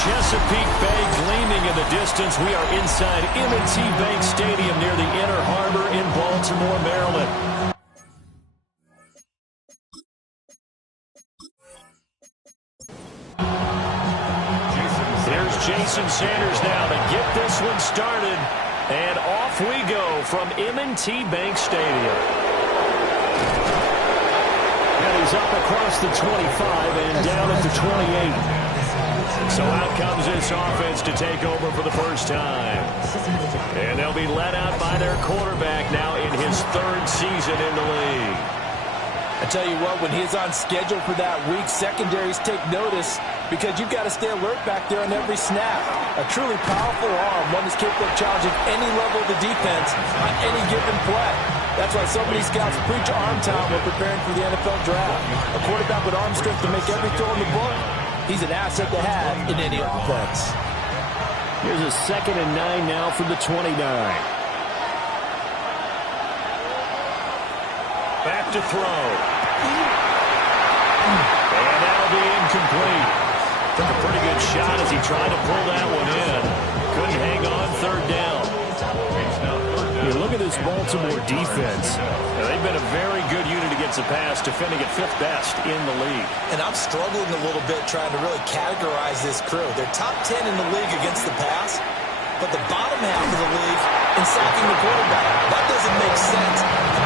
Chesapeake Bay gleaming in the distance. We are inside M&T Bank Stadium near the Inner Harbor in Baltimore, Maryland. Here's Jason Sanders now to get this one started. And off we go from M&T Bank Stadium. And he's up across the 25 and down at the 28. So out comes this offense to take over for the first time. And they'll be led out by their quarterback now in his third season in the league. I tell you what, when he's on schedule for that week, secondaries take notice because you've got to stay alert back there on every snap. A truly powerful arm, one that's capable of challenging any level of the defense on any given play. That's why so many scouts preach arm time when preparing for the NFL draft. A quarterback with arm strength to make every throw in the book, he's an asset to have in any offense. Here's a 2nd and 9 now from the 29. Back to throw. And that'll be incomplete. Took a pretty good shot as he tried to pull that one in. Couldn't hang on 3rd down. You look at this Baltimore defense. They've been a very good unit against the pass, defending at 5th best in the league. And I'm struggling a little bit trying to really categorize this crew. They're top 10 in the league against the pass, but the bottom half of the league in sacking the quarterback. That doesn't make sense.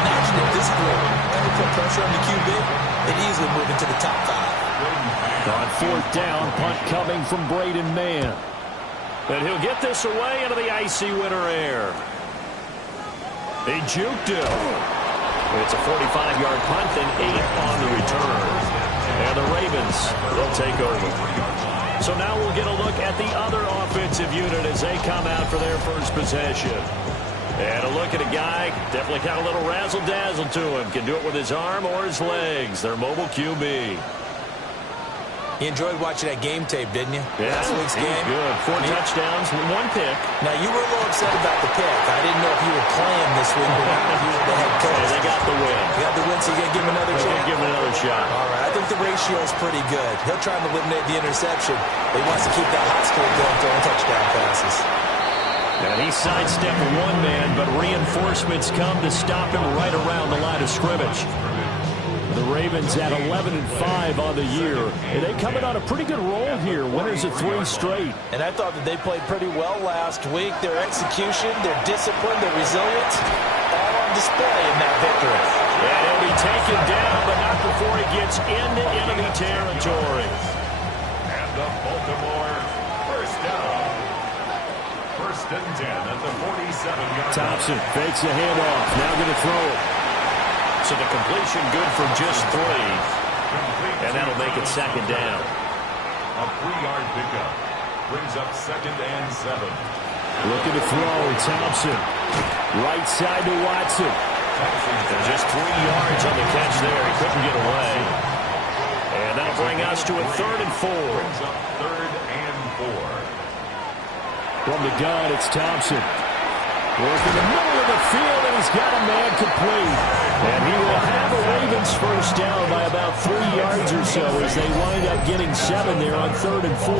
Imagine if this group ever put pressure on the QB, they'd easily move into the top 5. On 4th down, punt coming from Braden Mann. And he'll get this away into the icy winter air. He juked him. It's a 45-yard punt and 8 on the return. And the Ravens will take over. So now we'll get a look at the other offensive unit as they come out for their first possession. And a look at a guy, definitely got a little razzle-dazzle to him. Can do it with his arm or his legs. Their mobile QB. You enjoyed watching that game tape, didn't you? Yeah, last week's game. Good. 4 touchdowns, 1 pick. Now, you were a little upset about the pick. I didn't know if you were playing this week or not. If you were the head coach. Hey, they got the win. You got the win, so you got to give him another shot. Give him another shot. All right. I think the ratio is pretty good. He'll try to eliminate the interception. He wants to keep that hot streak going, throwing touchdown passes. And he sidestepped 1 man, but reinforcements come to stop him right around the line of scrimmage. The Ravens at 11-5 on the year. And they coming on a pretty good roll here. Winners of 3 straight. And I thought that they played pretty well last week. Their execution, their discipline, their resilience, all on display in that victory. And he'll be taken down, but not before he gets into enemy territory. And the Baltimore first down. 1st and 10 at the 47-yard line. Thompson fakes the handoff. Now going to throw it. So the completion good for just 3. And that'll make it 2nd down. A 3-yard pickup brings up 2nd and 7. Looking to throw. Thompson. Right side to Watson. And just 3 yards on the catch there. He couldn't get away. And that'll bring us to a 3rd and 4. Brings up 3rd and 4. From the gun, it's Thompson. Working the middle of the field, and he's got a man complete. And he will have the Ravens first down by about 3 yards or so as they wind up getting 7 there on 3rd and 4.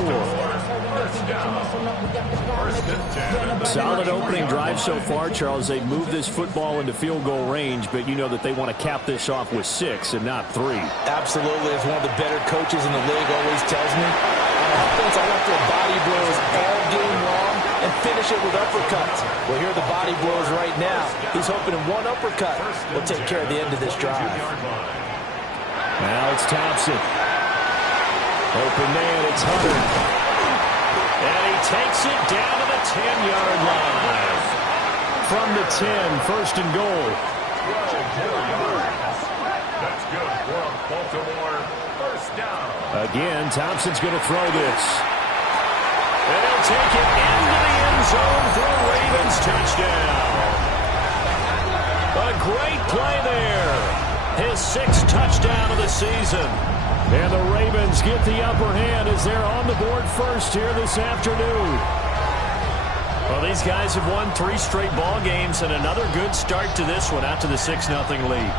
Solid opening drive so far, Charles. They've moved this football into field goal range, but you know that they want to cap this off with 6 and not 3. Absolutely. As one of the better coaches in the league always tells me, on offense, I want to throw body blows all game long and finish it with uppercuts. Well, here are the body blows right now. He's hoping in 1 uppercut will take care of the end of this drive. Now it's Thompson. Open man, it's Hunter. And he takes it down to the 10-yard line. From the 10, 1st and goal. That's good for Baltimore. First down. Again, Thompson's going to throw this. And he'll take it into the end zone for a Ravens touchdown. A great play there. His 6th touchdown of the season. And the Ravens get the upper hand as they're on the board first here this afternoon. Well, these guys have won 3 straight ball games and another good start to this one out to the 6-0 lead.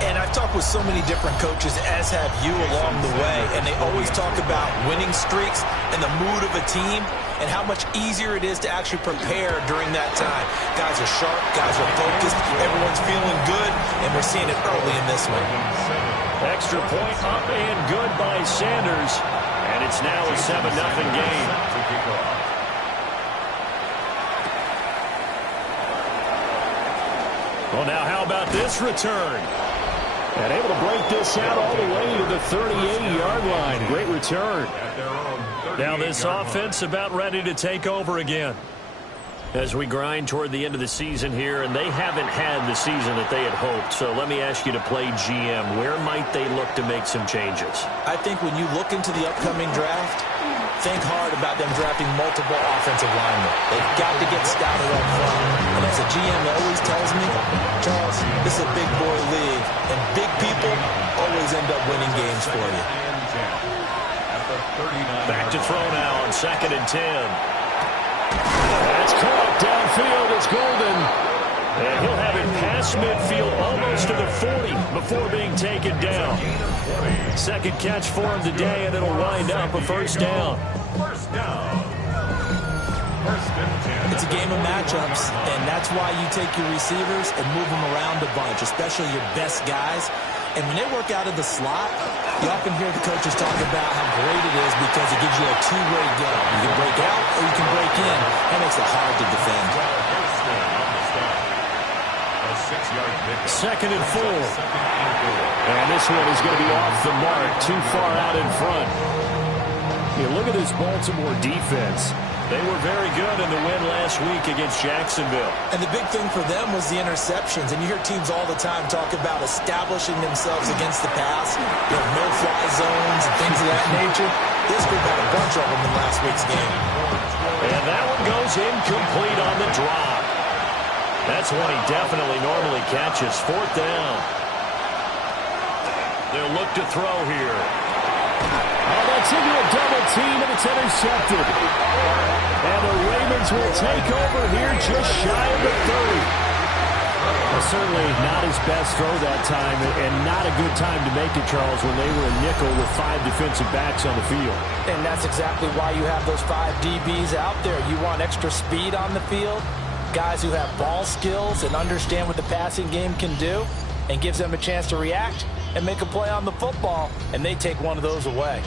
And I've talked with so many different coaches, as have you along the way, and they always talk about winning streaks and the mood of a team and how much easier it is to actually prepare during that time. Guys are sharp, guys are focused, everyone's feeling good, and we're seeing it early in this one. Extra point up and good by Sanders, and it's now a 7-0 game. Well, now how about this return? And able to break this out all the way to the 38-yard line. Great return. Now this offense about ready to take over again. As we grind toward the end of the season here, and they haven't had the season that they had hoped. So let me ask you to play GM. Where might they look to make some changes? I think when you look into the upcoming draft, think hard about them drafting multiple offensive linemen. They've got to get stouter up front. And as a GM always tells me, Charles, this is a big boy league, and big people always end up winning games for you. Back to throw now on 2nd and 10. That's caught downfield. It's Golden. And he'll have it past midfield almost to the 40 before being taken down. Second catch for him today, and it'll wind up a first down. It's a game of matchups, and that's why you take your receivers and move them around a bunch, especially your best guys. And when they work out of the slot, you often hear the coaches talk about how great it is because it gives you a two-way go. You can break out or you can break in. That makes it hard to defend. 2nd and 4. And this one is going to be off the mark, too far out in front. You look at this Baltimore defense. They were very good in the win last week against Jacksonville. And the big thing for them was the interceptions. And you hear teams all the time talk about establishing themselves against the pass. You know, no-fly zones and things of that nature. This group had a bunch of them in last week's game. And that one goes incomplete on the drop. That's one he definitely normally catches. 4th down. They'll look to throw here. Oh, that's into a double team, and it's intercepted. And the Ravens will take over here just shy of the 30. Well, certainly not his best throw that time, and not a good time to make it, Charles, when they were a nickel with 5 defensive backs on the field. And that's exactly why you have those 5 DBs out there. You want extra speed on the field, guys who have ball skills and understand what the passing game can do, and gives them a chance to react and make a play on the football, and they take one of those away.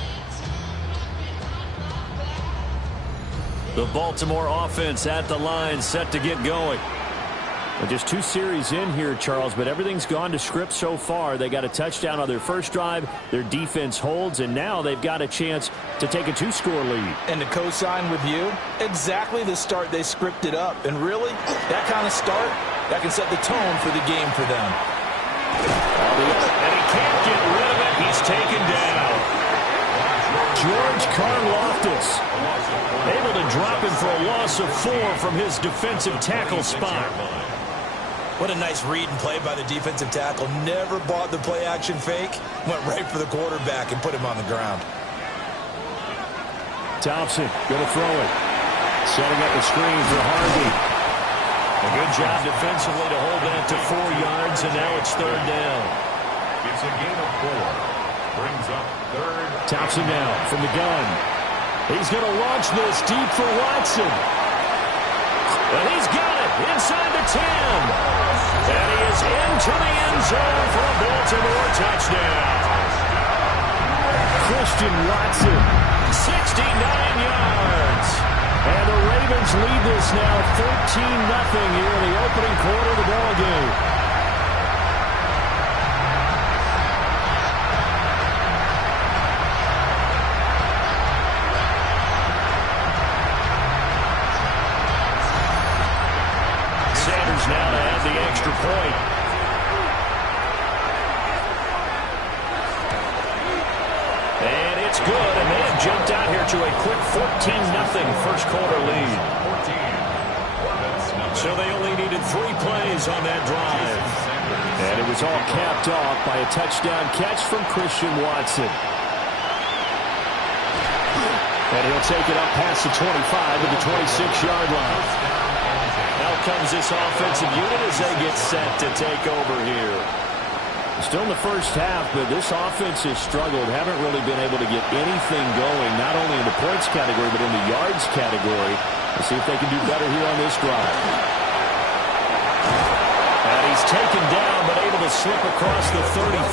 The Baltimore offense at the line, set to get going. Well, just 2 series in here, Charles, but everything's gone to script so far. They got a touchdown on their first drive. Their defense holds, and now they've got a chance to take a 2-score lead. And to co-sign with you, exactly the start they scripted up. And really, that kind of start, that can set the tone for the game for them. And he can't get rid of it. He's taken down. George Karlaftis able to drop him for a loss of 4 from his defensive tackle spot. What a nice read and play by the defensive tackle. Never bought the play-action fake. Went right for the quarterback and put him on the ground. Thompson going to throw it. Setting up the screen for Harvey. A good job defensively to hold that to 4 yards, and now it's 3rd down. It's a gain of 4. Brings up 3rd. Thompson now from the gun. He's going to launch this deep for Watson. And he's got it inside the 10. And he is into the end zone for a Baltimore touchdown. Christian Watson, 69 yards. And the Ravens lead this now 13-0 here in the opening quarter of the ball game. Sanders now to have the extra point. And it's good, and they have jumped out here to a quick 14-0 first quarter lead. So they only needed 3 plays on that drive. And it was all capped off by a touchdown catch from Christian Watson. And he'll take it up past the 25 to the 26-yard line. comes this offensive unit as they get set to take over here. Still in the first half, but this offense has struggled. Haven't really been able to get anything going, not only in the points category, but in the yards category. Let's see if they can do better here on this drive. And he's taken down, but able to slip across the 35.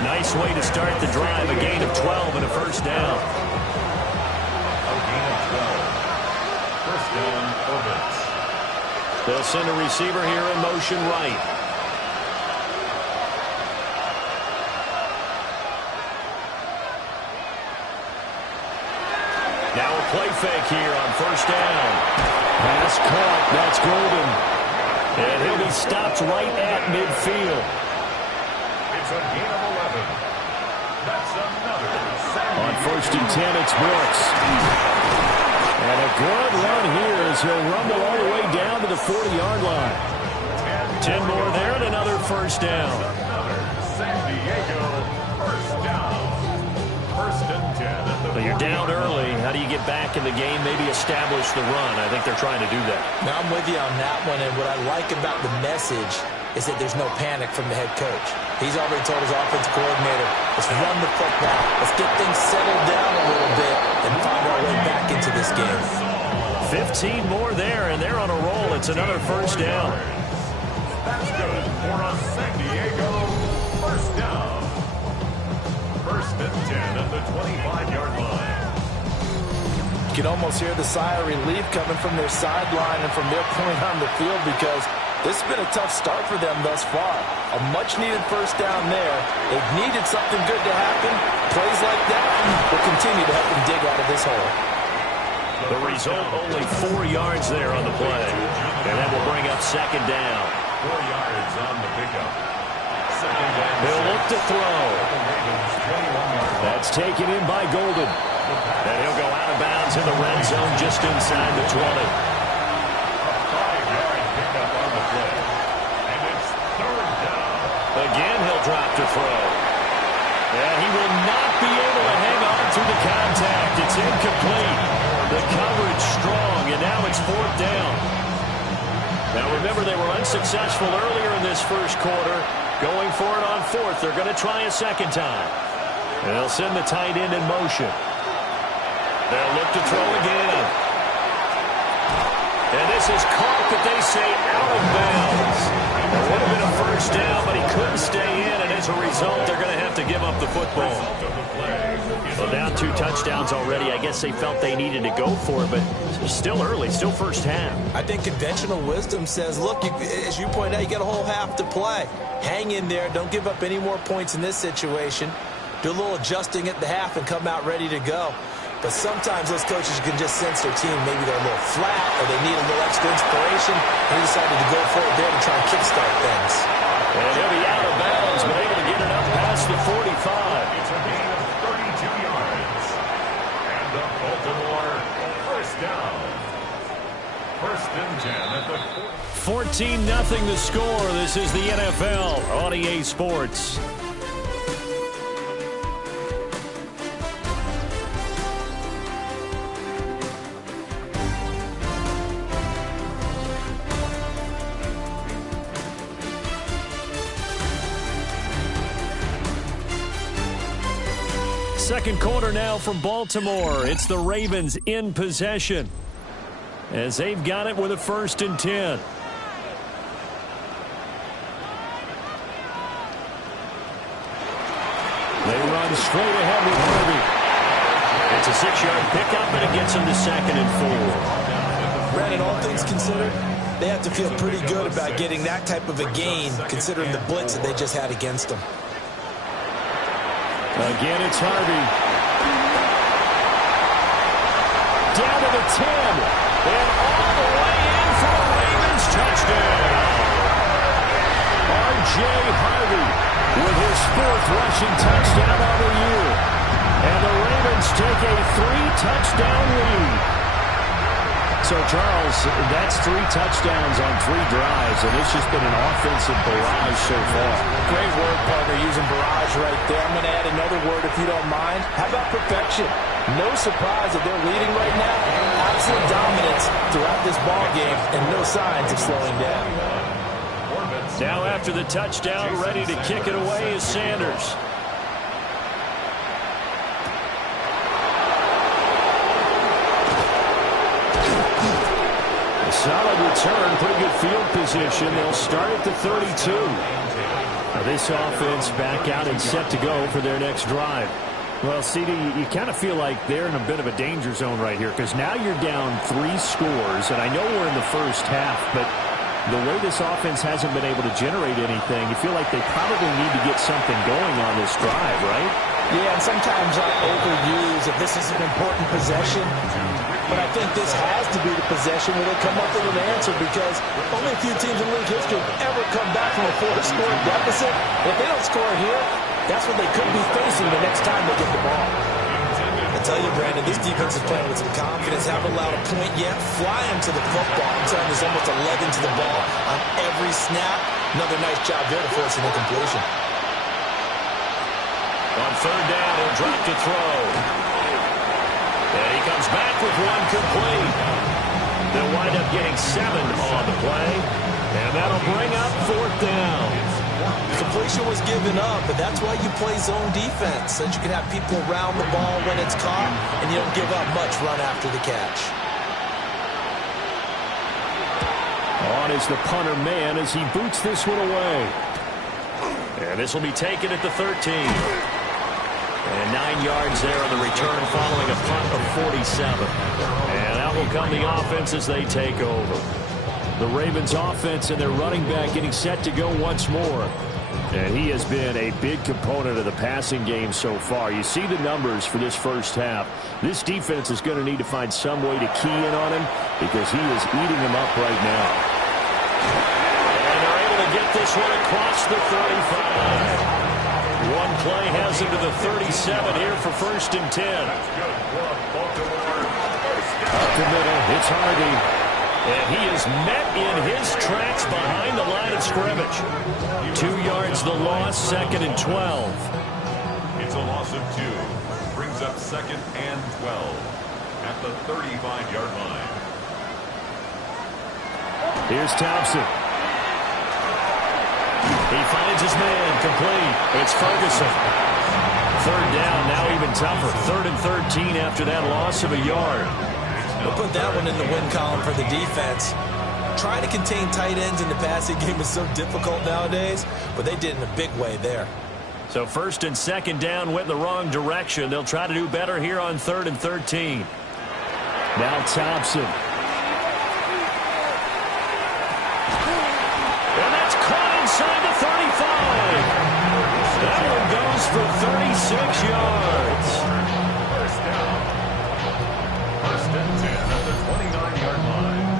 Nice way to start the drive. A gain of 12 and a first down. A gain of 12. First down, Ovens. They'll send a receiver here in motion right. Now a play fake here on first down. Pass caught. That's Golden. And he'll be stopped right at midfield. It's a gain of 11. That's another. On first and 10, it's Brooks. And a good run here as he'll rumble all the way down to the 40-yard line. 10 more there and another first down. Another San Diego first down. First and 10 at the But you're down early. How do you get back in the game? Maybe establish the run. I think they're trying to do that. Now, I'm with you on that one, and what I like about the message is that there's no panic from the head coach. He's already told his offensive coordinator, let's run the football. Let's get things settled down a little bit and find our way back into this game. 15 more there, and they're on a roll. It's another first down. That's good for a San Diego first down. First and 10 at the 25-yard line. You can almost hear the sigh of relief coming from their sideline and from their point on the field because this has been a tough start for them thus far. A much-needed first down there. They've needed something good to happen. Plays like that will continue to help them dig out of this hole. The result, only 4 yards there on the play. And that will bring up second down. 4 yards on the pickup. Second down. He'll look to throw. That's taken in by Golden. And he'll go out of bounds in the red zone just inside the 20. 5-yard pickup on the play. And it's third down. Again, he'll drop to throw. And he will not be able to hang on to the contact. It's incomplete. The coverage strong, and now it's fourth down. Now remember, they were unsuccessful earlier in this first quarter. Going for it on fourth. They're going to try a second time. And they'll send the tight end in motion. They'll look to throw again. And this is caught, but they say out of bounds. It would have been a first down, but he couldn't stay in, and as a result, they're going to have to give up the football. Well, down 2 touchdowns already. I guess they felt they needed to go for it, but still early, still first half. I think conventional wisdom says, look, as you point out, you got a whole half to play. Hang in there. Don't give up any more points in this situation. Do a little adjusting at the half and come out ready to go. But sometimes those coaches can just sense their team. Maybe they're a little flat or they need a little extra inspiration. And he decided to go for it there to try and kickstart things. And he'll be out of bounds, but able to get it up past the 45. It's a gain of 32 yards. And the Baltimore first down. First and 10 at the 14-0 the score. This is the NFL on EA Sports. Second quarter now from Baltimore. It's the Ravens in possession as they've got it with a first and 10. They run straight ahead with Harvey. It's a 6-yard pickup, and it gets them to second and 4. Brandon, all things considered, they have to feel pretty good about getting that type of a gain, considering the blitz that they just had against them. Again, it's Harvey. Down to the 10. And all the way in for a Ravens touchdown. R.J. Harvey with his 4th rushing touchdown of the year. And the Ravens take a 3-touchdown lead. So, Charles, that's 3 touchdowns on 3 drives, and it's just been an offensive barrage so far. Great word, partner, using barrage right there. I'm going to add another word if you don't mind. How about perfection? No surprise that they're leading right now. Absolute dominance throughout this ball game, and no signs of slowing down. Now after the touchdown, ready to kick it away is Sanders. Solid return, pretty good field position. They'll start at the 32. Now this offense back out and set to go for their next drive. Well, CD, you kind of feel like they're in a bit of a danger zone right here because now you're down 3 scores, and I know we're in the first half, but the way this offense hasn't been able to generate anything, you feel like they probably need to get something going on this drive, right? Yeah, and sometimes I overuse that this is an important possession. But I think this has to be the possession where they come up with an answer because only a few teams in league history have ever come back from a 4-score deficit. If they don't score here, that's what they could be facing the next time they get the ball. I tell you, Brandon, this defense is playing with some confidence. Haven't allowed a point yet. Flying to the football. I'm telling you, there's almost a leg into the ball on every snap. Another nice job there to force an incompletion. On 3rd down, he'll drop to throw. And he comes back with 1 complete. They'll wind up getting 7 on the play. And that'll bring up 4th down. Completion was given up, but that's why you play zone defense, so that you can have people around the ball when it's caught, and you don't give up much run after the catch. On is the punter man as he boots this one away. And this will be taken at the 13. And 9 yards there on the return following a punt of 47. And out will come the offense as they take over. The Ravens offense and their running back getting set to go once more. And he has been a big component of the passing game so far. You see the numbers for this first half. This defense is going to need to find some way to key in on him because he is eating them up right now. And they're able to get this one across the 35. One play has him to the 37 here for 1st and 10. Up the middle, it's Hardy. And he is met in his tracks behind the line of scrimmage. 2 yards the loss, 2nd and 12. It's a loss of 2. Brings up 2nd and 12 at the 35-yard line. Here's Thompson. He finds his man, complete. It's Ferguson. 3rd down, now even tougher. 3rd and 13 after that loss of a yard. We'll put that one in the win column for the defense. Trying to contain tight ends in the passing game is so difficult nowadays, but they did in a big way there. So 1st and 2nd down went in the wrong direction. They'll try to do better here on 3rd and 13. Now Thompson. Inside the 35. That one goes for 36 yards. 1st down. 1st and 10 at the 29-yard line.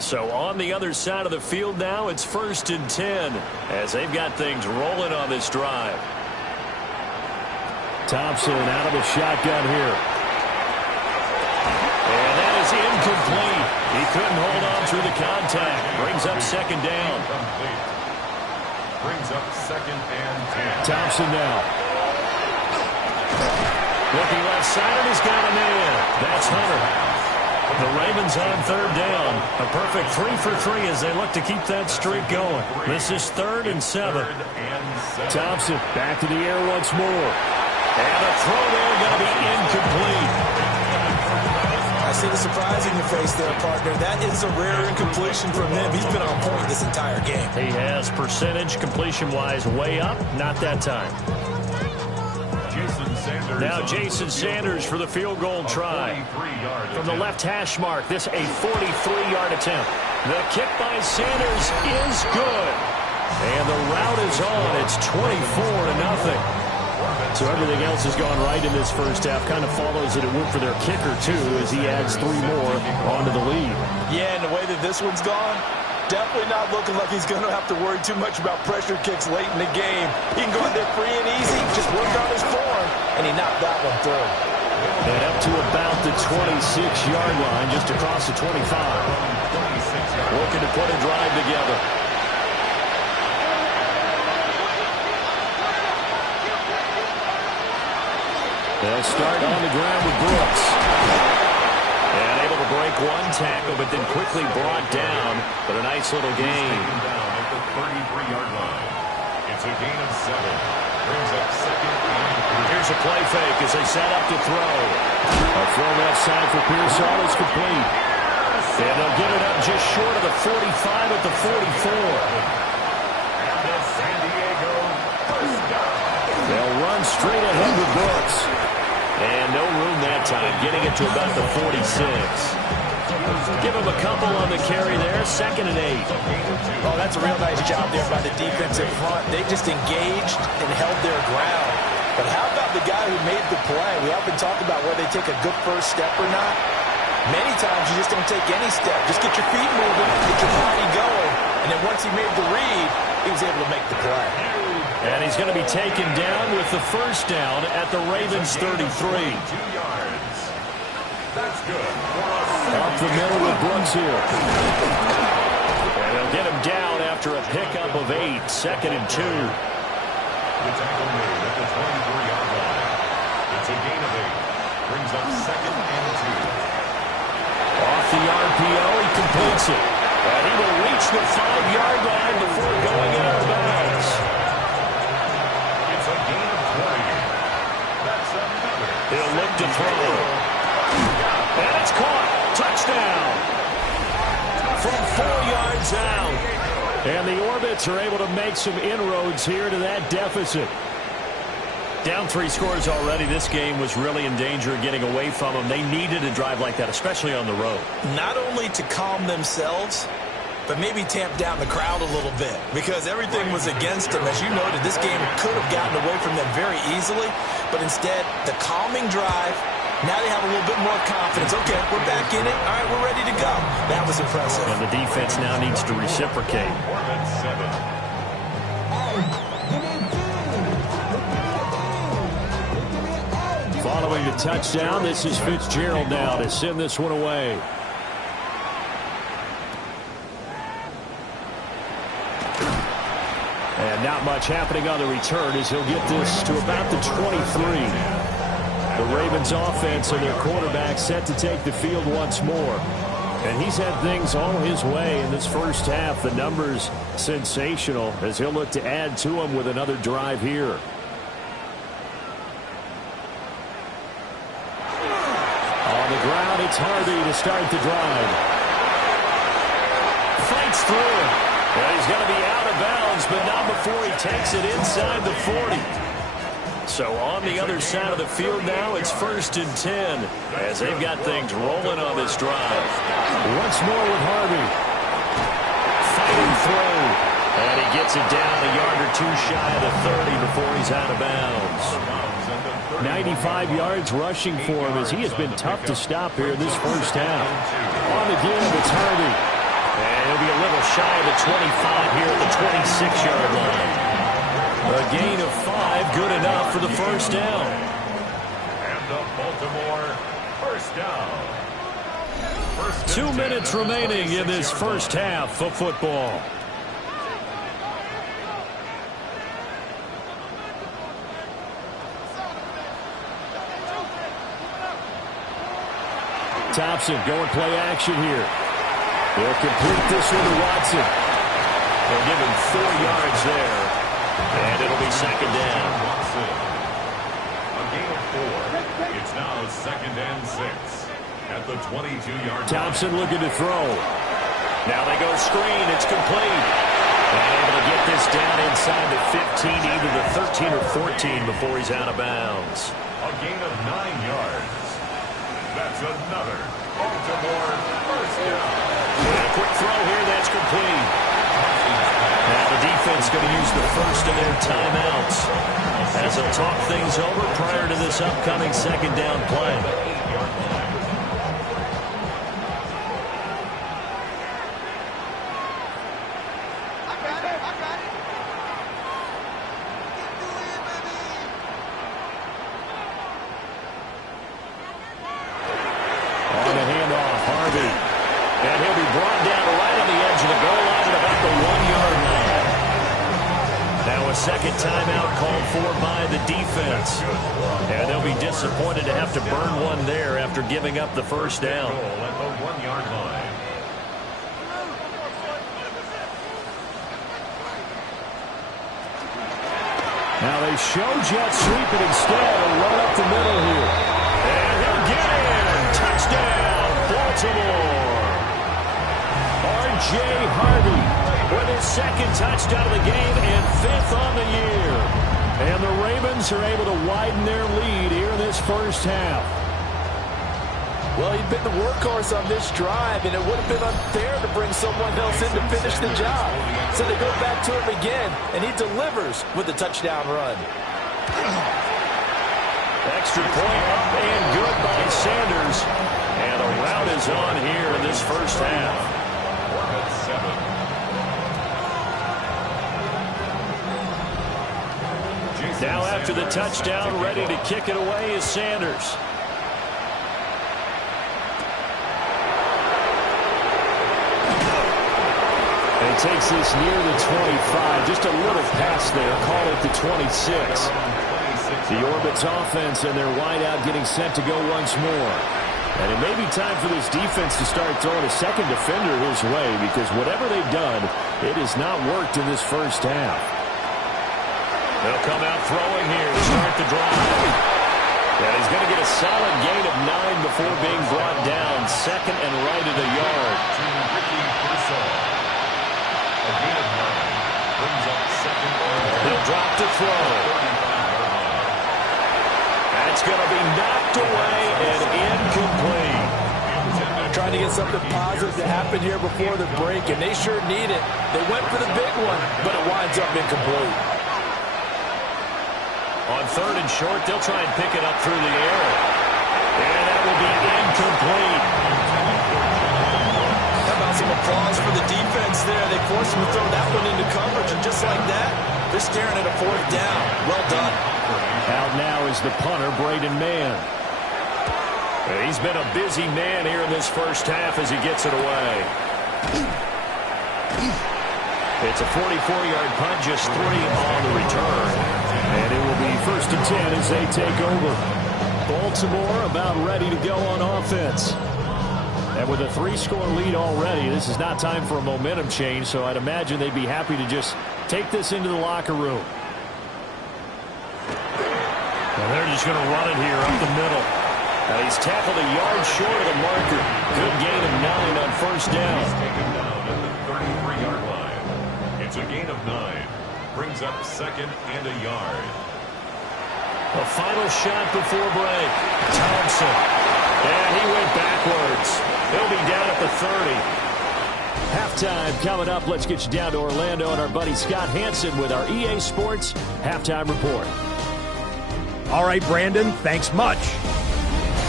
So on the other side of the field now, it's 1st and 10 as they've got things rolling on this drive. Thompson out of the shotgun here. And that is incomplete. He couldn't hold on through the contact. Brings up 2nd down. Brings up 2nd and 10. Thompson now. Looking left side, and he's got a man. That's Hunter. The Ravens on 3rd down. A perfect 3 for 3 as they look to keep that streak going. This is 3rd and 7. Thompson back to the air once more. And a throw there going to be incomplete. I see the surprise in your face there, partner. That is a rare incompletion from him. He's been on point this entire game. He has percentage completion-wise way up. Not that time. Now Jason Sanders for the field goal try. From the left hash mark, this a 43-yard attempt. The kick by Sanders is good. And the route is on. It's 24-0. So everything else has gone right in this first half. Kind of follows that it would for their kicker, too, as he adds 3 more onto the lead. Yeah, and the way that this one's gone, definitely not looking like he's going to have to worry too much about pressure kicks late in the game. He can go in there free and easy, just work on his form, and he knocked that one through. And up to about the 26-yard line, just across the 25. Looking to put a drive together. They'll start on the ground with Brooks. And able to break one tackle, but then quickly brought down. But a nice little gain. Down at the 33-yard line. It's a gain of 7. Brings up second and 3. Here's a play fake as they set up to throw. A throw left side for Pearsall is complete. And they'll get it up just short of the 45 at the 44. And the San Diego first down. They'll run straight ahead with Brooks. And no room that time, getting it to about the 46. Give him a couple on the carry there, 2nd and 8. Oh, that's a real nice job there by the defensive front. They just engaged and held their ground. But how about the guy who made the play? We often talk about whether they take a good first step or not. Many times you just don't take any step. Just get your feet moving, get your body going. And then once he made the read, he was able to make the play. And he's going to be taken down with the first down at the Ravens 33. 2 yards. That's good. Up the middle with Brooks here. And they'll get him down after a pickup of 8, 2nd and 2. The tackle made at the 23-yard line. It's a gain of 8. Brings up 2nd and 2. Off the RPO, he completes it. And he will reach the 5-yard line before going out of bounds. It's a gain of 20. That's another. He'll look to throw. And it's caught. Touchdown. From 4 yards out. And the Orbits are able to make some inroads here to that deficit. Down 3 scores already. This game was really in danger of getting away from them. They needed a drive like that, especially on the road. Not only to calm themselves, but maybe tamp down the crowd a little bit because everything was against them. As you noted, this game could have gotten away from them very easily, but instead, the calming drive, now they have a little bit more confidence. Okay, we're back in it. All right, we're ready to go. That was impressive. And the defense now needs to reciprocate. Orbit 7. Following the touchdown, this is Fitzgerald now to send this one away. And not much happening on the return as he'll get this to about the 23. The Ravens offense and their quarterback set to take the field once more. And he's had things all his way in this first half. The numbers sensational as he'll look to add to them with another drive here. On the ground, it's Harvey to start the drive. Fights through it. And he's going to be out of bounds, but not before he takes it inside the 40. So on the other side of the field now, it's 1st and 10 as they've got things rolling on this drive. Once more with Harvey. Fighting through. And he gets it down a yard or 2 shy of the 30 before he's out of bounds. 95 yards rushing for him as he has been tough to stop here in this first half. On the give, it's Harvey. And he'll be a little shy of the 25 here at the 26-yard line. A gain of 5, good enough for the first down. And the Baltimore first down. 2 minutes remaining in this first half of football. Thompson going play action here. They'll complete this one to Watson. They'll give him 4 yards there. And it'll be 2nd down. A gain of 4. It's now 2nd and 6 at the 22-yard line. Thompson looking to throw. Now they go screen. It's complete. And able to get this down inside the 15, either the 13 or 14 before he's out of bounds. A gain of 9 yards. That's another Baltimore first down. And a quick throw here. That's complete. Now the defense defense going to use the first of their timeouts as they'll talk things over prior to this upcoming second down play. Second timeout called for by the defense. And they'll be disappointed to have to burn one there after giving up the first down. At the 1-yard line. Now they show jet sweep it instead and run up the middle here. And he'll get in. Touchdown, Baltimore. R.J. Harvey with his second touchdown of the game and 5th on the year. And the Ravens are able to widen their lead here in this first half. Well, he'd been the workhorse on this drive, and it would have been unfair to bring someone else in to finish the job. So they go back to him again, and he delivers with the touchdown run. Extra point up and good by Sanders. And a rout is on here in this first half. Now after the touchdown, ready to kick it away is Sanders. And he takes this near the 25. Just a little pass there. Call it the 26. The Orbits offense and their wideout getting set to go once more. And it may be time for this defense to start throwing a second defender his way, because whatever they've done, it has not worked in this first half. They'll come out throwing here to start the drive. And he's going to get a solid gain of 9 before being brought down. Second and right at a yard. He'll drop to throw. That's going to be knocked away and incomplete. Trying to get something positive to happen here before the break, and they sure need it. They went for the big one, but it winds up incomplete. On 3rd and short, they'll try and pick it up through the air. And that will be incomplete. How about some applause for the defense there? They forced him to throw that one into coverage, and just like that, they're staring at a 4th down. Well done. Out now is the punter, Braden Mann. He's been a busy man here in this first half as he gets it away. It's a 44-yard punt, just 3 on the return. And it will be 1st and 10 as they take over. Baltimore about ready to go on offense. And with a 3-score lead already, this is not time for a momentum change, so I'd imagine they'd be happy to just take this into the locker room. And they're just going to run it here up the middle. Now he's tackled a yard short of the marker. Good gain of 9 on 1st down. He's taken down at the 33-yard line. It's a gain of 9. Brings up 2nd and a yard. A final shot before break. Thompson. And he went backwards. He'll be down at the 30. Halftime coming up. Let's get you down to Orlando and our buddy Scott Hansen with our EA Sports Halftime Report. All right, Brandon, thanks much.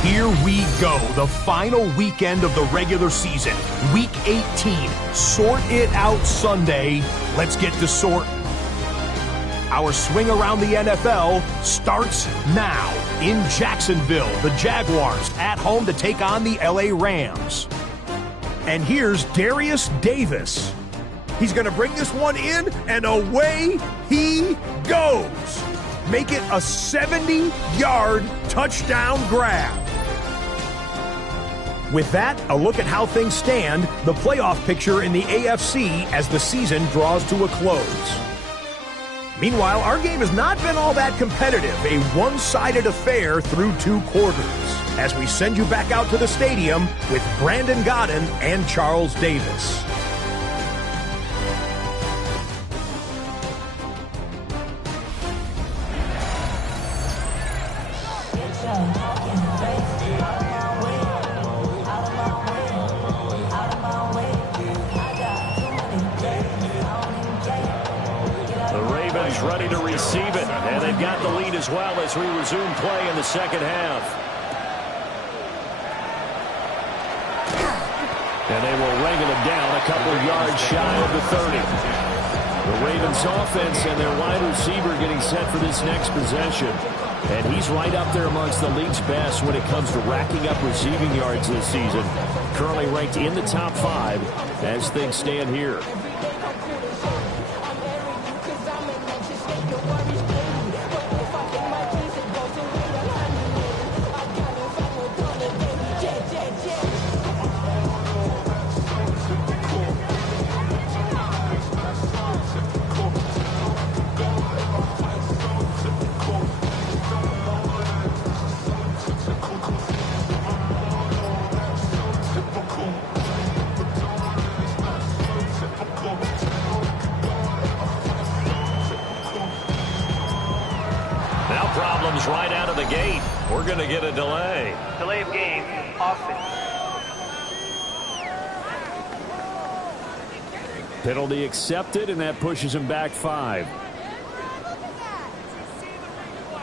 Here we go, the final weekend of the regular season. Week 18, Sort It Out Sunday. Let's get to sorting. Our swing around the NFL starts now. In Jacksonville, the Jaguars at home to take on the LA Rams. And here's Darius Davis. He's going to bring this one in, and away he goes. Make it a 70-yard touchdown grab. With that, a look at how things stand, the playoff picture in the AFC as the season draws to a close. Meanwhile, our game has not been all that competitive, a one-sided affair through 2 quarters, as we send you back out to the stadium with Brandon Godden and Charles Davis. He's ready to receive it. And they've got the lead as well as we resume play in the second half. And they will wrangle him down a couple yards shy of the 30. The Ravens offense and their wide receiver getting set for this next possession. And he's right up there amongst the league's best when it comes to racking up receiving yards this season. Currently ranked in the top 5 as things stand here. Problems right out of the gate. We're going to get a delay. Delay of game. Offense. Penalty accepted, and that pushes him back 5.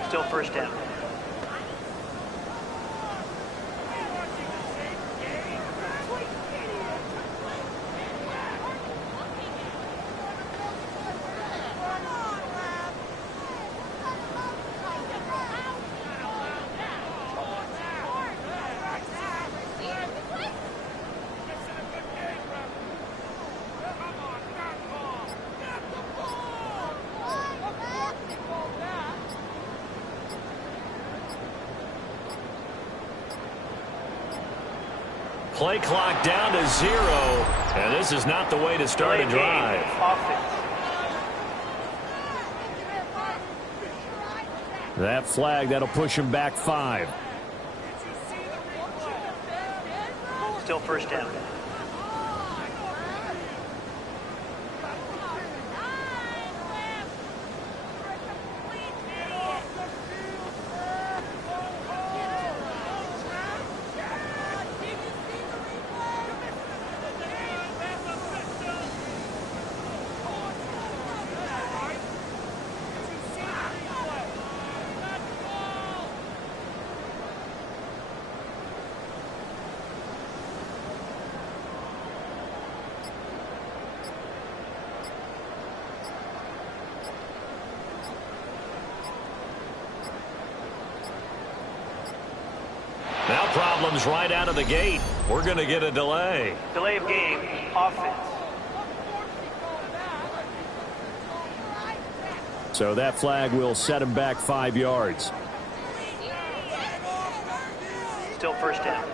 Still first down. Play clock down to 0. And this is not the way to start a drive. That flag, that'll push him back 5. Still first down. Now problems right out of the gate. We're going to get a delay. Delay of game. Offense. So that flag will set him back 5 yards. Still first down.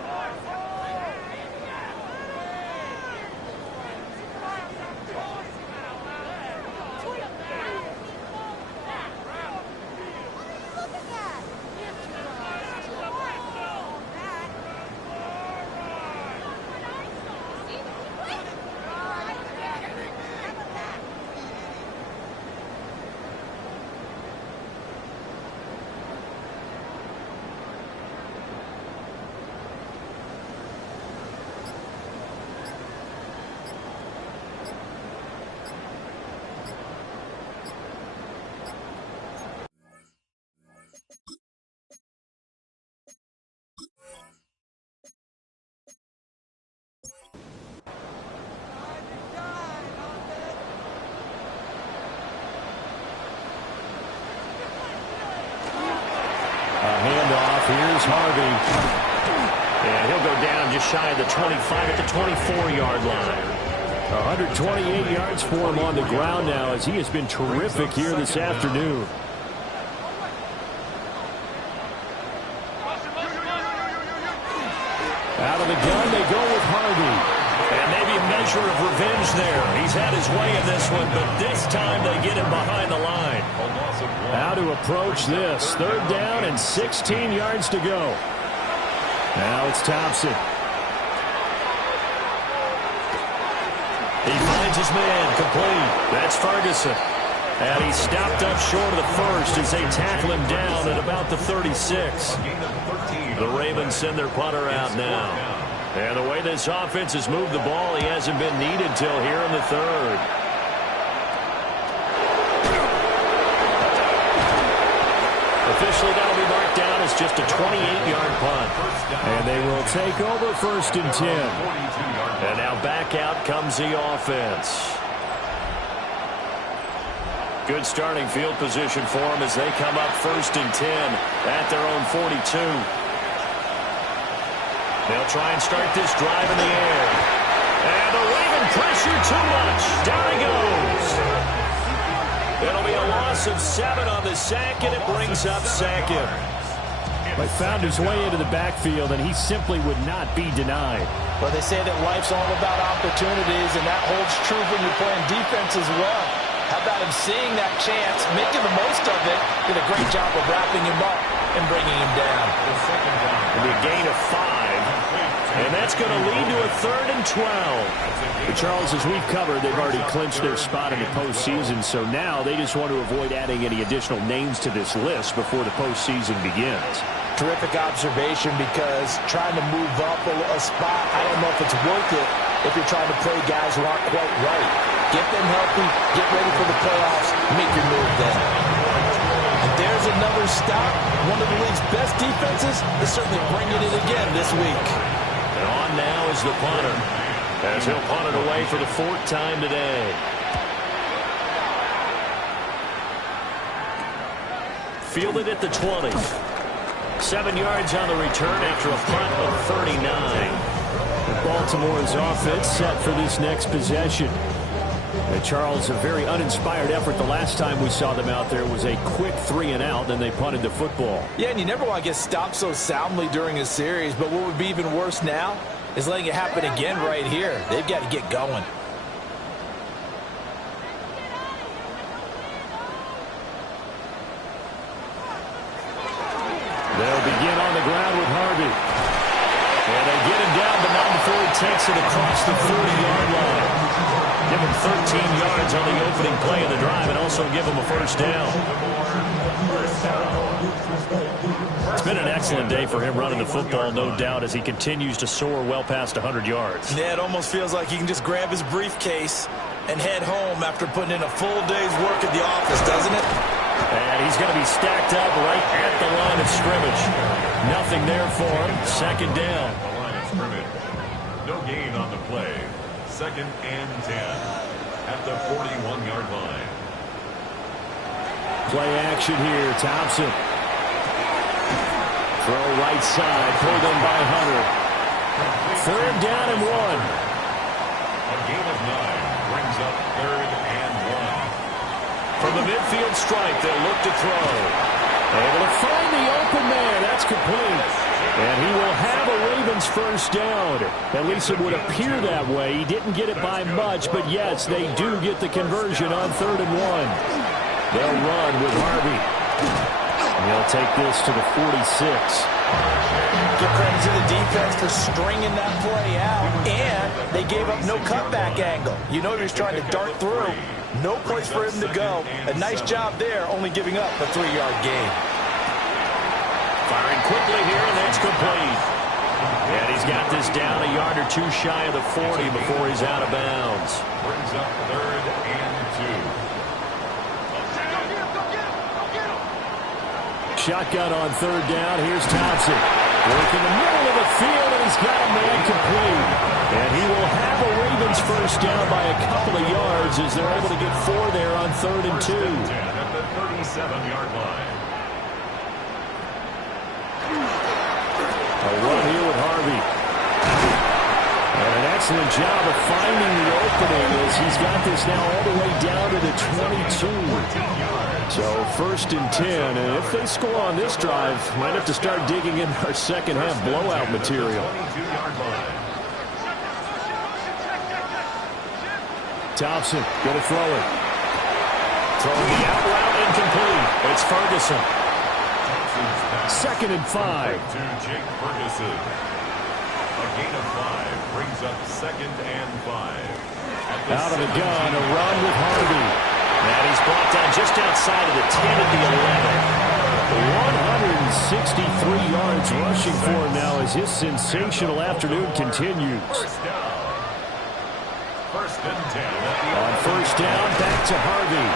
Here's Harvey. And he'll go down just shy of the 25 at the 24-yard line. 128 yards for him on the ground now as he has been terrific here this afternoon. Out of the gun, they go with Harvey. And maybe a measure of revenge there. He's had his way in this one, but this time they get him behind the line. How to approach this. 3rd down and 16 yards to go. Now it's Thompson. He finds his man complete. That's Ferguson. And he stopped up short of the first as they tackle him down at about the 36. The Ravens send their punter out now. And the way this offense has moved the ball, he hasn't been needed till here in the 3rd. Officially, that'll be marked down as just a 28-yard punt. And they will take over 1st and 10. And now back out comes the offense. Good starting field position for them as they come up 1st and 10 at their own 42. They'll try and start this drive in the air. And the Raven pressure too much. Down he goes. It'll be a loss of 7 on the sack, and it brings up 2nd. But found his way into the backfield, and he simply would not be denied. Well, they say that life's all about opportunities, and that holds true when you're playing defense as well. How about him seeing that chance, making the most of it, did a great job of wrapping him up and bringing him down. And a gain of 5, and that's going to lead to a 3rd and 12. But Charles, as we've covered, they've already clinched their spot in the postseason, so now they just want to avoid adding any additional names to this list before the postseason begins. Terrific observation, because trying to move up a spot, I don't know if it's worth it if you're trying to play guys who aren't quite right. Get them healthy, get ready for the playoffs, make your move then. And there's another stop. One of the league's best defenses is certainly bringing it again this week. And on now is the punter, as he'll punt it away for the 4th time today. Fielded at the 20. 7 yards on the return after a punt of 39. Baltimore's offense set for this next possession. Charles, a very uninspired effort. The last time we saw them out there was a quick 3-and-out, then they punted the football. Yeah, and you never want to get stopped so soundly during a series, but what would be even worse now is letting it happen again right here. They've got to get going. They'll begin on the ground with Harvey. And they get him down, but not before he takes it across the 40-yard line. Give him 13 yards on the opening play of the drive and also give him a 1st down. It's been an excellent day for him running the football, no doubt, as he continues to soar well past 100 yards. Yeah, it almost feels like he can just grab his briefcase and head home after putting in a full day's work at the office, doesn't it? And he's going to be stacked up right at the line of scrimmage. Nothing there for him. 2nd down. The line of scrimmage. No gain on the play. 2nd and 10 at the 41-yard line. Play action here. Thompson. Throw right side. Pulled in by Hunter. 3rd down and 1. A gain of 9 brings up 3rd and 1. From the midfield stripe, they'll look to throw. Able to find the open man. That's complete. And he will have a Ravens 1st down. At least it would appear that way. He didn't get it by much, but yes, they do get the conversion on 3rd and 1. They'll run with Harvey. And they'll take this to the 46. Give credit to the defense for stringing that play out, and they gave up no cutback angle. You know he was trying to dart through. No place for him to go. A nice job there, only giving up a 3-yard gain. Firing quickly here, and that's complete. And he's got this down a yard or 2 shy of the 40 before he's out of bounds. Brings up 3rd and 2. Shotgun on 3rd down. Here's Thompson. Working the middle of the field, and he's got a man complete. And he will have a Ravens 1st down by a couple of yards as they're able to get 4 there on 3rd and 2. 1st and 10 at the 37-yard line. A run here with Harvey. And an excellent job of finding the opening as he's got this now all the way down to the 22. So 1st and 10, and if they score on this drive, might have to start digging in our second half blowout material. 22-yard line. Thompson, going to throw it. Throwing the out route incomplete. It's Ferguson. 2nd and 5. To Jake Ferguson. A gain of 5 brings up 2nd and 5. Out of the gun, a run with Harvey. And he's brought down just outside of the 10 at the 163 yards rushing for him now as his sensational afternoon continues. 1st down. 1st and 10. On 1st down, back to Harvey.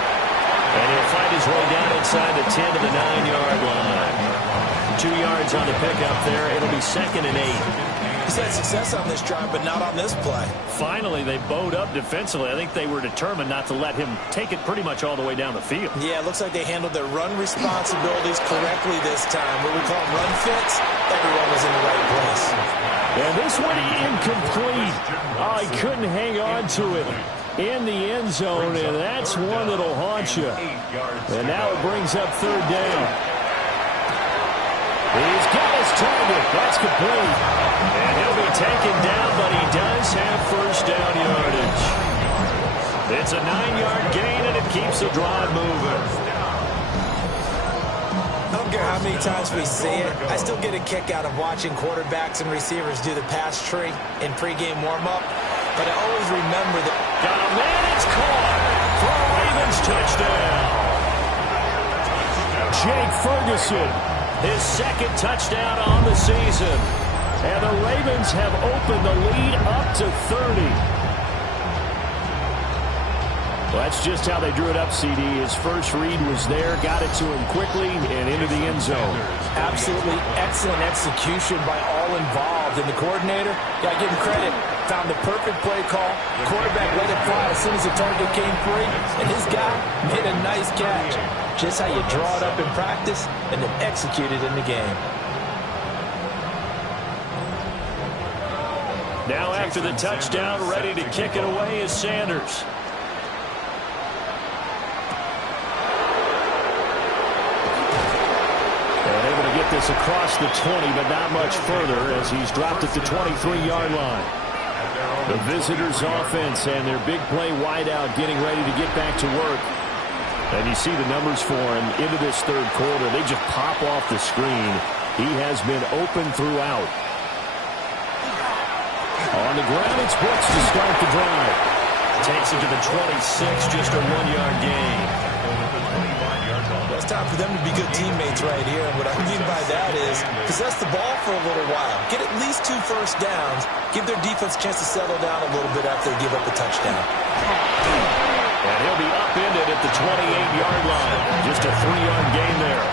And he'll fight his way down inside the 10 to the 9-yard line. 2 yards on the pickup there. It'll be 2nd and 8. He's had success on this drive, but not on this play. Finally, they bowed up defensively. I think they were determined not to let him take it pretty much all the way down the field. Yeah, it looks like they handled their run responsibilities correctly this time. What we call them run fits, everyone was in the right place. And this one incomplete. Oh, he couldn't hang on to it in the end zone, and that's one that'll haunt you. And now it brings up 3rd down. He's got his target. That's complete. And he'll be taken down, but he does have 1st down yardage. It's a 9-yard gain, and it keeps the drive moving. I don't care how many times we see it. I still get a kick out of watching quarterbacks and receivers do the pass tree in pregame warm-up. But I always remember that. Got a man, it's caught for a Ravens touchdown. Jake Ferguson, his 2nd touchdown on the season. And the Ravens have opened the lead up to 30. Well, that's just how they drew it up, CD. His first read was there, got it to him quickly, and into the end zone. Absolutely excellent execution by all involved. And the coordinator, got to give him credit, found the perfect play call. Quarterback let it fly as soon as the target came free, and his guy made a nice catch. Just how you draw it up in practice and then execute it in the game. Now after the touchdown, ready to kick it away is Sanders. Get this across the 20, but not much further as he's dropped at the 23-yard line. The visitors' offense and their big play wideout getting ready to get back to work. And you see the numbers for him into this 3rd quarter. They just pop off the screen. He has been open throughout. On the ground, it's Brooks to start the drive. Takes it to the 26, just a 1-yard gain. It's time for them to be good teammates right here. And what I mean by that is possess the ball for a little while. Get at least 2 first downs. Give their defense a chance to settle down a little bit after they give up a touchdown. And he'll be upended at the 28-yard line. Just a 3-yard gain there.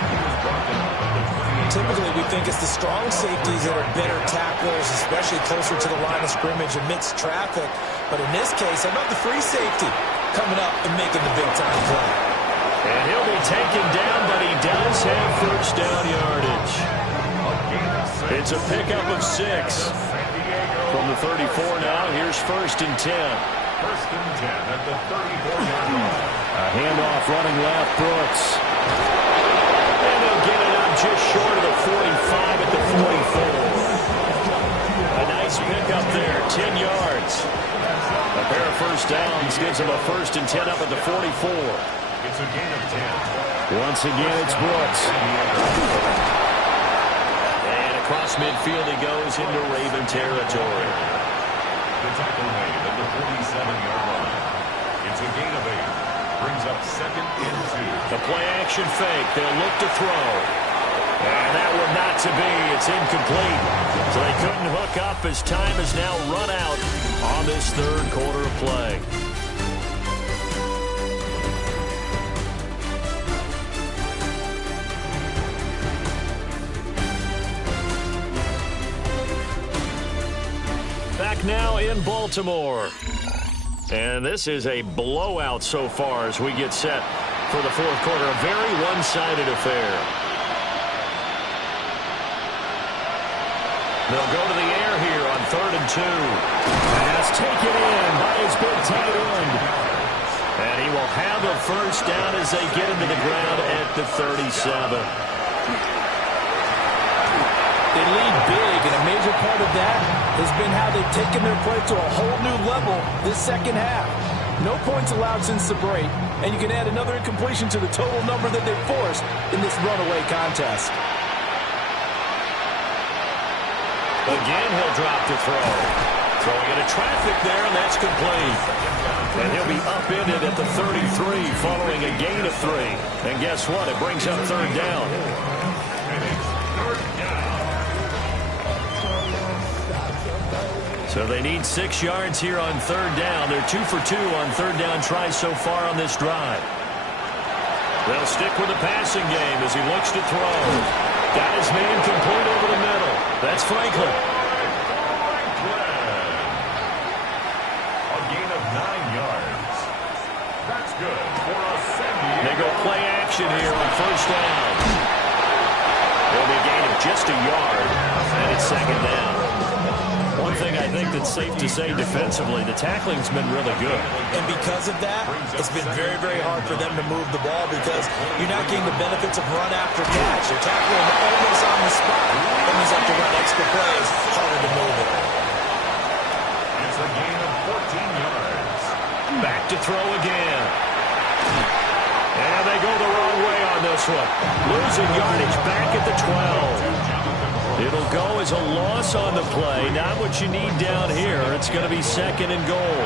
Typically, we think it's the strong safeties that are better tacklers, especially closer to the line of scrimmage amidst traffic. But in this case, how about the free safety coming up and making the big-time play? And he'll be taken down, but he does have 1st down yardage. It's a pickup of 6. From the 34 now, here's 1st and 10. 1st and 10 at the 34-yard line. A handoff running left, Brooks. And he'll get it up just short of the 45 at the 44. A nice pickup there, 10 yards. A pair of 1st downs gives him a 1st and 10 up at the 44. It's a gain of 10. Once again, it's Brooks. And across midfield he goes into Raven territory. The tackle made at the 47-yard line. It's a gain of 8. Brings up 2nd and 2. The play action fake. They'll look to throw. And that one not to be. It's incomplete. So they couldn't hook up as time has now run out on this 3rd quarter of play. Back now in Baltimore. And this is a blowout so far as we get set for the 4th quarter. A very one-sided affair. They'll go to the air here on 3rd and 2. And that's taken in by his big tight end. And he will have a 1st down as they get him to the ground at the 37. They lead big, and a major part of that has been how they've taken their play to a whole new level this 2nd half. No points allowed since the break, and you can add another incompletion to the total number that they forced in this runaway contest. Again, he'll drop to throw. Throwing into traffic there, and that's complete. And he'll be upended at the 33 following a gain of 3. And guess what? It brings up 3rd down. So they need 6 yards here on 3rd down. They're 2 for 2 on 3rd down tries so far on this drive. They'll stick with the passing game as he looks to throw. Got his man complete over the middle. That's Franklin. A gain of 9 yards. That's good for a San Diego. They go play action here on first down. It'll be a gain of just a yard, and it's second down. One thing I think that's safe to say defensively, the tackling's been really good. And because of that, it's been very, very hard for them to move the ball because you're not getting the benefits of run after catch. You're tackling almost on the spot. That means you have to run extra plays, harder to move it. It's a gain of 14 yards. Back to throw again. And they go the wrong way on this one. Losing yardage back at the 12. It'll go as a loss on the play. Not what you need down here. It's going to be second and goal.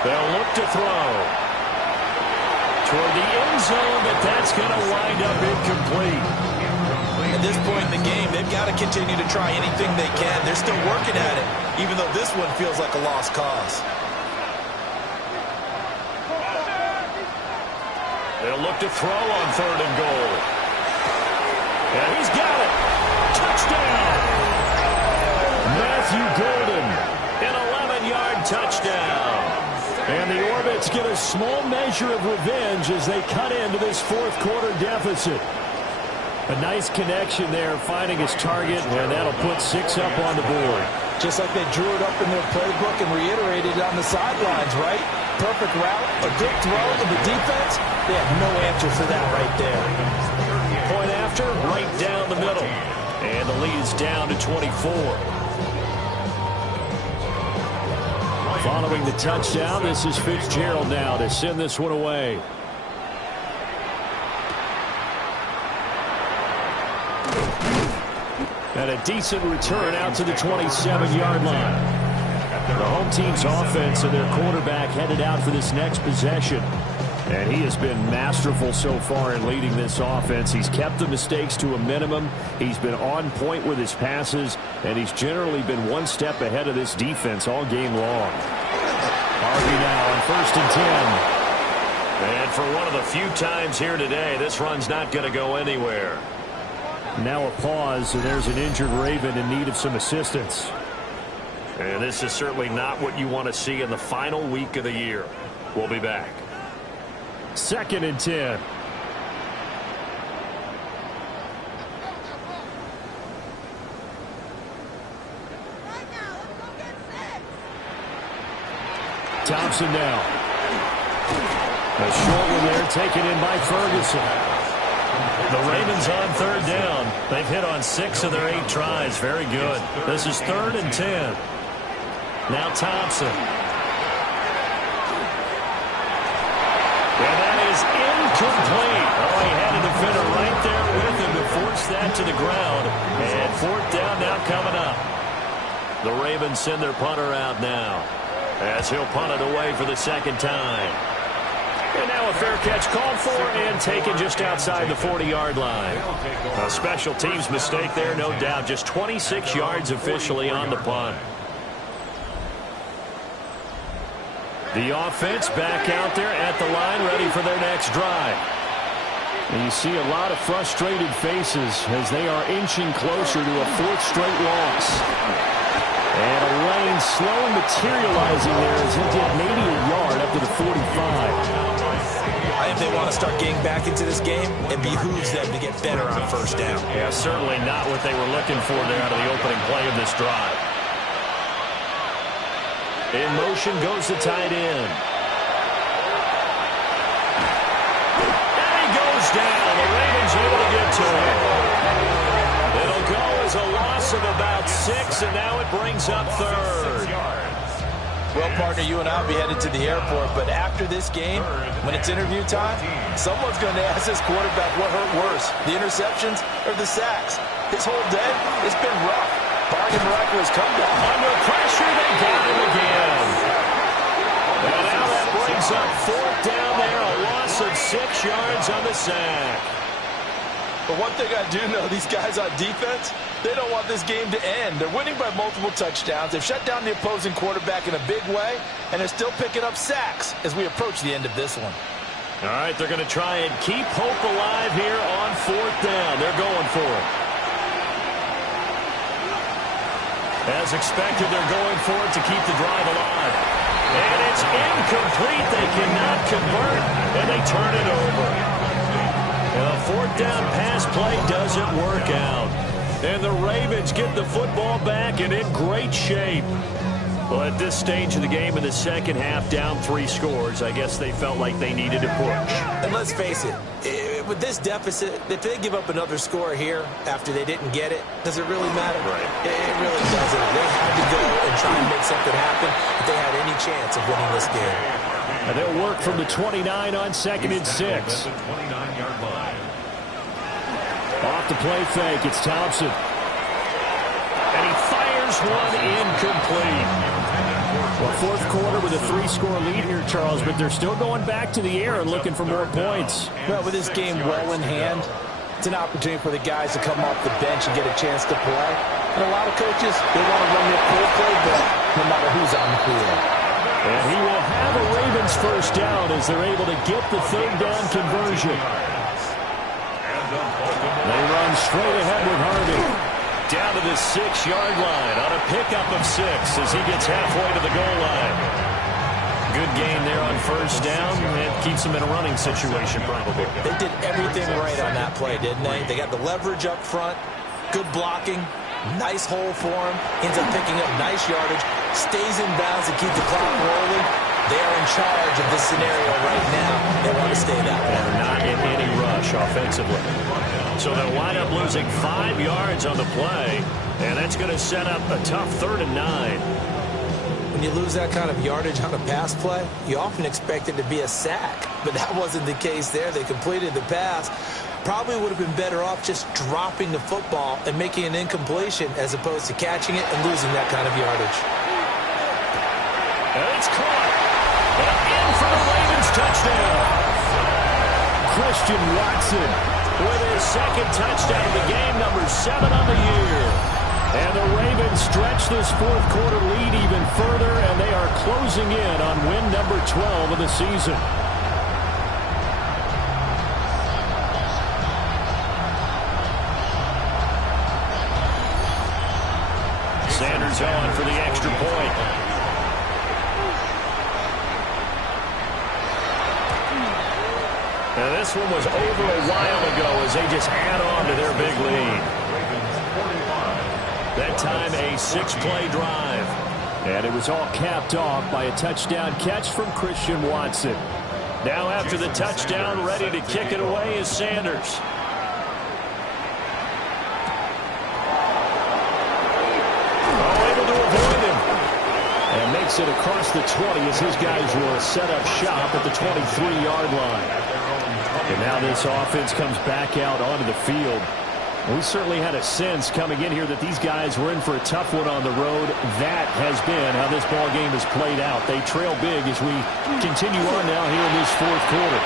They'll look to throw toward the end zone, but that's going to wind up incomplete. At this point in the game, they've got to continue to try anything they can. They're still working at it, even though this one feels like a lost cause. They'll look to throw on third and goal. And he's got it. Touchdown. Matthew Golden, an 11-yard touchdown. And the Orbits get a small measure of revenge as they cut into this fourth quarter deficit. A nice connection there, finding his target, and that'll put 6 up on the board. Just like they drew it up in their playbook and reiterated it on the sidelines, right? Perfect route, a good throw, and the defense, they have no answer for that right there. Point after, right down the middle. And the lead is down to 24. Following the touchdown, this is Fitzgerald now to send this one away. And a decent return out to the 27-yard line. The home team's offense and their quarterback headed out for this next possession. And he has been masterful so far in leading this offense. He's kept the mistakes to a minimum. He's been on point with his passes, and he's generally been one step ahead of this defense all game long. Harvey now on first and 10. And for one of the few times here today, this run's not going to go anywhere. Now a pause, and there's an injured Raven in need of some assistance. And this is certainly not what you want to see in the final week of the year. We'll be back. Second and 10. Thompson now. A short one there taken in by Ferguson. The Ravens on third down. They've hit on 6 of their 8 tries. Very good. This is third and 10. Now Thompson. And that is incomplete. Oh, he had a defender right there with him to force that to the ground. And fourth down now coming up. The Ravens send their punter out now as he'll punt it away for the second time. And now a fair catch called for and taken just outside the 40-yard line. A special teams mistake there, no doubt. Just 26 yards officially on the punt. The offense back out there at the line, ready for their next drive. And you see a lot of frustrated faces as they are inching closer to a 4th straight loss. And a lane slowly materializing there as he did maybe a yard up to the 45. I think they want to start getting back into this game. It behooves them to get better on first down. Yeah, certainly not what they were looking for there out of the opening play of this drive. In motion goes the tight end. And he goes down. The Ravens able to get to him. It'll go as a loss of about 6, and now it brings up third. Well, partner, you and I will be headed to the airport, but after this game, when it's interview time, someone's going to ask this quarterback what hurt worse, the interceptions or the sacks. His whole day, it's been rough. Bargain miraculous comeback. Under pressure, they got him again. And now that brings up fourth down there, a loss of 6 yards on the sack. But one thing I do know, these guys on defense, they don't want this game to end. They're winning by multiple touchdowns. They've shut down the opposing quarterback in a big way, and they're still picking up sacks as we approach the end of this one. All right, they're going to try and keep hope alive here on 4th down. They're going for it. As expected, they're going for it to keep the drive alive. And it's incomplete. They cannot convert, and they turn it over. A 4th down pass play doesn't work out. And the Ravens get the football back and in great shape. Well, at this stage of the game in the second half, down 3 scores, I guess they felt like they needed to push. And let's face it, with this deficit, if they give up another score here after they didn't get it, does it really matter? Right. It really doesn't. They had to go and try and make something happen if they had any chance of winning this game. And they'll work from the 29 on 2nd and 6. The 29-yard line. Off the play fake, it's Thompson. And he fires one incomplete. Well, 4th quarter with a 3-score lead here, Charles, but they're still going back to the air and looking for more points. Well, with this game well in hand, it's an opportunity for the guys to come off the bench and get a chance to play. And a lot of coaches, they want to run their full playbook no matter who's on the field. And he will have a Ravens 1st down as they're able to get the 3rd down conversion. They run straight ahead with Harvey. Down to the 6-yard line on a pickup of 6 as he gets halfway to the goal line. Good gain there on 1st down. It keeps them in a running situation probably. They did everything right on that play, didn't they? They got the leverage up front, good blocking, nice hole for him, ends up picking up nice yardage, stays in bounds to keep the clock rolling. They are in charge of this scenario right now. They want to stay that way. They're not in any rush offensively. So they'll wind up losing 5 yards on the play, and that's going to set up a tough 3rd and 9. When you lose that kind of yardage on a pass play, you often expect it to be a sack, but that wasn't the case there. They completed the pass. Probably would have been better off just dropping the football and making an incompletion as opposed to catching it and losing that kind of yardage. And it's caught. And in for the Ravens touchdown. Christian Watson with his 2nd touchdown of the game, number 7 on the year. And the Ravens stretch this 4th quarter lead even further, and they are closing in on win number 12 of the season. Sanders on for the extra point. Now this one was over a while ago as they just add on to their big lead. That time a 6-play drive. And it was all capped off by a touchdown catch from Christian Watson. Now after the touchdown, ready to kick it away is Sanders. Able to avoid him. And makes it across the 20 as his guys will set up shop at the 23-yard line. And now this offense comes back out onto the field. We certainly had a sense coming in here that these guys were in for a tough one on the road. That has been how this ball game has played out. They trail big as we continue on now here in this 4th quarter.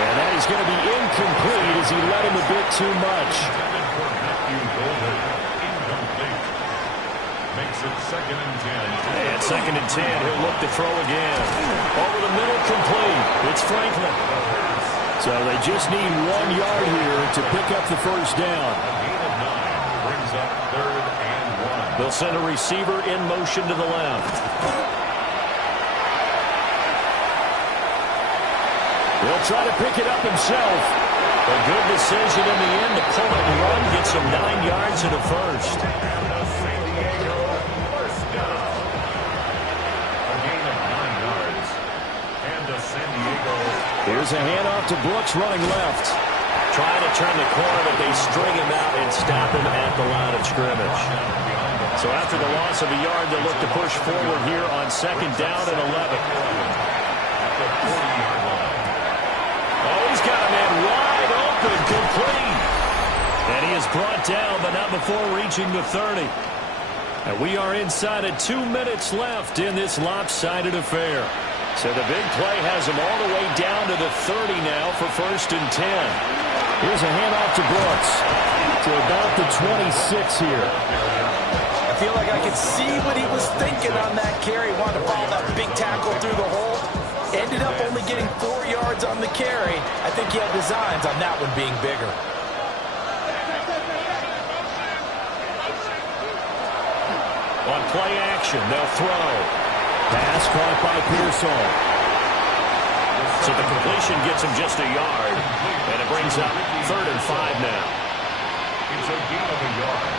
And that is going to be incomplete as he let him a bit too much. Makes it 2nd and 10. And 2nd and 10, he'll look to throw again. Over the middle, complete. It's Franklin. So they just need 1 yard here to pick up the 1st down. A gain of 9 brings up 3rd and 1. They'll send a receiver in motion to the left. He'll try to pick it up himself. A good decision in the end to pull it and run, get some 9 yards and a 1st. San Diego 1st down. A gain of 9 yards. And a San Diego. Here's a handoff to Brooks running left. Trying to turn the corner, but they string him out and stop him at the line of scrimmage. So after the loss of a yard, they'll look to push forward here on 2nd down and 11. At the 40-yard line. Oh, he's got a man wide open, complete. And he is brought down, but not before reaching the 30. And we are inside of 2 minutes left in this lopsided affair. So the big play has him all the way down to the 30 now for 1st and 10. Here's a handoff to Brooks to about the 26 here. I feel like I could see what he was thinking on that carry. Wanted to follow that big tackle through the hole. Ended up only getting 4 yards on the carry. I think he had designs on that one being bigger. On play action, they'll throw. Pass caught by Pearsall. So the completion gets him just a yard. And it brings up 3rd and 5 now. It's a gain of a yard.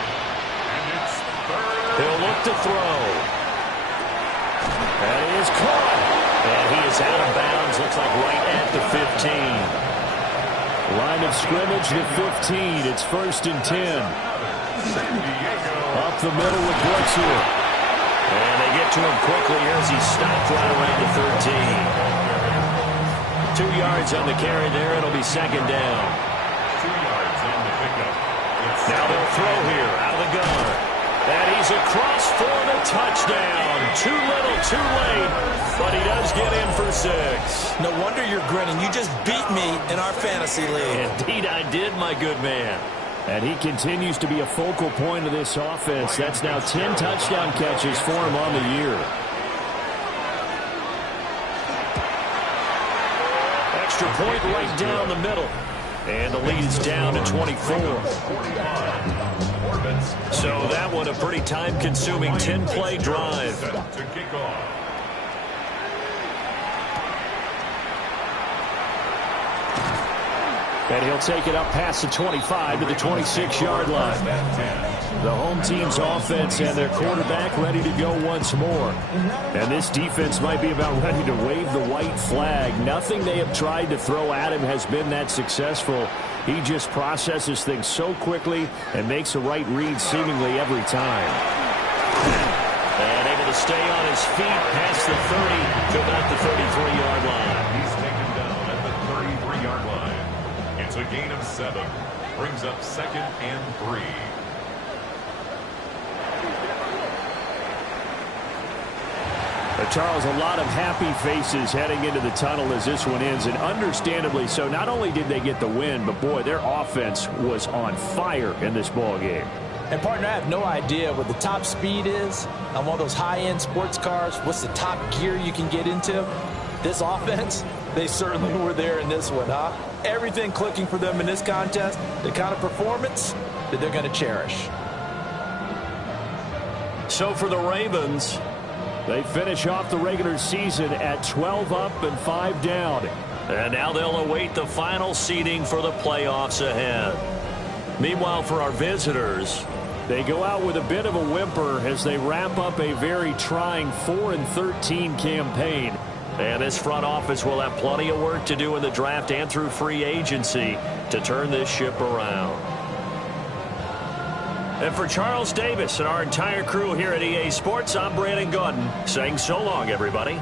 And it's 3rd. He'll look to throw. That is caught. And he is out of bounds. Looks like right at the 15. Line of scrimmage to 15. It's 1st and 10. Up the middle with Brooks here. And they get to him quickly here as he's stopped right around the 13. 2 yards on the carry there. It'll be 2nd down. 2 yards on the pickup. Now they'll throw here out of the gun. And he's across for the touchdown. Too little, too late. But he does get in for 6. No wonder you're grinning. You just beat me in our fantasy league. Indeed I did, my good man. And he continues to be a focal point of this offense. That's now 10 touchdown catches for him on the year. Extra point right down the middle. And the lead is down to 24. So that one a pretty time-consuming 10-play drive. To kick off. And he'll take it up past the 25 to the 26-yard line. The home team's offense and their quarterback ready to go once more. And this defense might be about ready to wave the white flag. Nothing they have tried to throw at him has been that successful. He just processes things so quickly and makes the right read seemingly every time. And able to stay on his feet past the 30 to about the 33-yard line. He's taken down at the 33-yard line. It's a gain of 7. Brings up 2nd and 3. Charles, a lot of happy faces heading into the tunnel as this one ends, and understandably so. Not only did they get the win, but boy, their offense was on fire in this ball game. And partner, I have no idea what the top speed is on one of those high-end sports cars. What's the top gear you can get into? This offense, they certainly were there in this one, huh? Everything clicking for them in this contest, the kind of performance that they're going to cherish. So for the Ravens, they finish off the regular season at 12 up and 5 down. And now they'll await the final seeding for the playoffs ahead. Meanwhile, for our visitors, they go out with a bit of a whimper as they wrap up a very trying 4-13 campaign. And this front office will have plenty of work to do in the draft and through free agency to turn this ship around. And for Charles Davis and our entire crew here at EA Sports, I'm Brandon Gaudin saying so long, everybody.